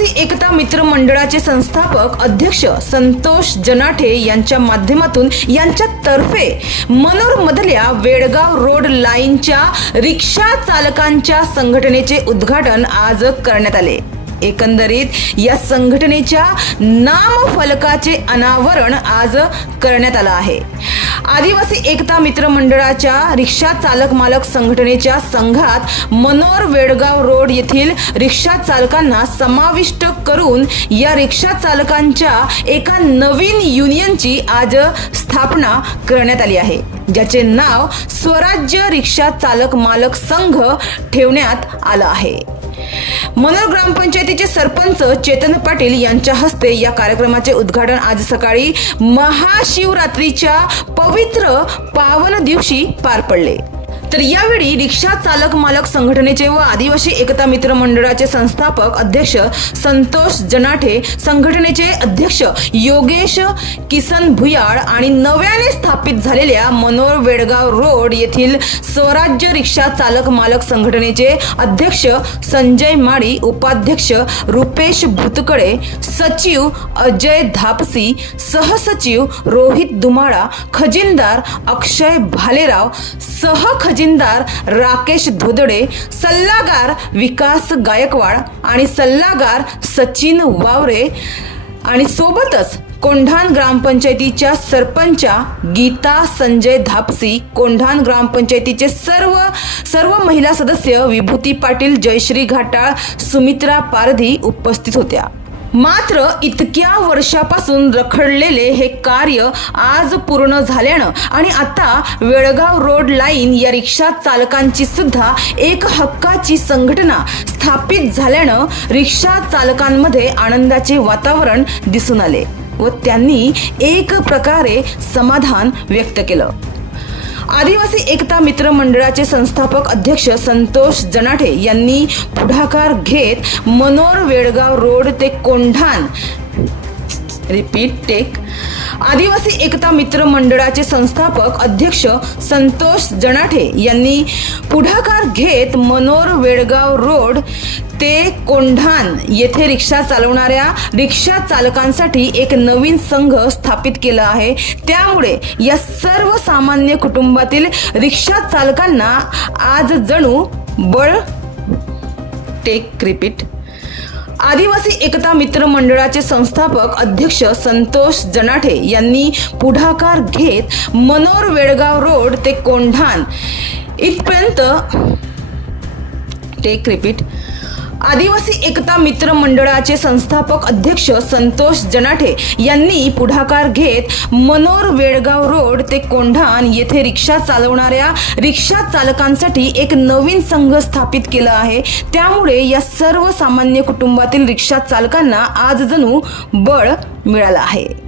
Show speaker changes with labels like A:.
A: आदिवासी एकता मित्र मंडळाचे संस्थापक अध्यक्ष संतोष जनाठे यांच्या माध्यमातून यांच्या तर्फे मनोरमधल्या वेडगाव रोड लाईनच्या रिक्षा चालकांच्या संघटनेचे उद्घाटन आज करण्यात आले. एकंदरीत या संघटनेच्या नामफलकाचे अनावरण आज करण्यात आलं आहे. आदिवासी एकता मित्र मंडळाच्या रिक्षा चालक मालक संघटनेच्या संघात मनोर वेडगाव रोड येथील रिक्षा चालकांना समाविष्ट करून या रिक्षा चालकांच्या एका नवीन युनियनची आज स्थापना करण्यात आली आहे. ज्याचे नाव स्वराज्य रिक्षा चालक मालक संघ ठेवण्यात आलं आहे. मनोर ग्रामपंचायतीचे सरपंच चेतन पाटील यांच्या हस्ते या कार्यक्रमाचे उद्घाटन आज सकाळी महाशिवरात्रीच्या पवित्र पावन दिवशी पार पडले. तर यावेळी रिक्षा चालक मालक संघटनेचे व आदिवासी एकता मित्र मंडळाचे संस्थापक अध्यक्ष संतोष जनाठे संघटनेचे अध्यक्ष योगेश किसन भुयाळ आणि नव्याने स्थापित झालेल्या मनोर वेडगाव रोड येथील स्वराज्य रिक्षा चालक मालक संघटनेचे अध्यक्ष संजय माळी उपाध्यक्ष रुपेश भुतकडे सचिव अजय धापसी सहसचिव रोहित दुमाळा खजिनदार अक्षय भालेराव सह खजिनदार राकेश धोदडे सल्लागार विकास गायकवाड आणि सल्लागार सचिन वावरे आणि सोबतच कोंढाण ग्रामपंचायतीच्या सरपंचा गीता संजय धापसी कोंढाण ग्रामपंचायतीचे सर्व सर्व महिला सदस्य विभूती पाटील जयश्री घाटाळ सुमित्रा पारधी उपस्थित होत्या. मात्र इतक्या वर्षापासून रखडलेले हे कार्य आज पूर्ण झाल्यानं आणि आता वेळगाव रोड लाईन या रिक्षा चालकांची सुद्धा एक हक्काची संघटना स्थापित झाल्यानं रिक्षा चालकांमध्ये आनंदाचे वातावरण दिसून आले व त्यांनी एक प्रकारे समाधान व्यक्त केलं. आदिवासी एकता मित्र मंडळाचे संस्थापक अध्यक्ष संतोष जनाठे यांनी पुढाकार घेत मनोर वेळगाव रोड ते कोंढाण रिपीट टेक आदिवासी एकता मित्र मंडळाचे संस्थापक अध्यक्ष संतोष जनाठे यांनी पुढाकार घेत मनोर वेळगाव रोड ते कोंढाण येथे रिक्षा चालवणाऱ्या रिक्षा चालकांसाठी एक नवीन संघ स्थापित केला आहे. त्यामुळे या सर्व सामान्य कुटुंबातील रिक्षा चालकांना आज जणू बळ टेक रिपीट आदिवासी एकता मित्र मंडळाचे संस्थापक अध्यक्ष संतोष जनाठे यांनी पुढाकार घेत मनोर वेळगाव रोड ते कोंढाण. इथपर्यंत टेक रिपीट आदिवासी एकता मित्र मंडळाचे संस्थापक अध्यक्ष संतोष जनाठे यांनी पुढाकार घेत मनोर वेळगाव रोड ते कोंढाण येथे रिक्षा चालवणाऱ्या रिक्षा चालकांसाठी एक नवीन संघ स्थापित केला आहे. त्यामुळे या सर्व सामान्य कुटुंबातील रिक्षा चालकांना आज जणू बळ मिळालं आहे.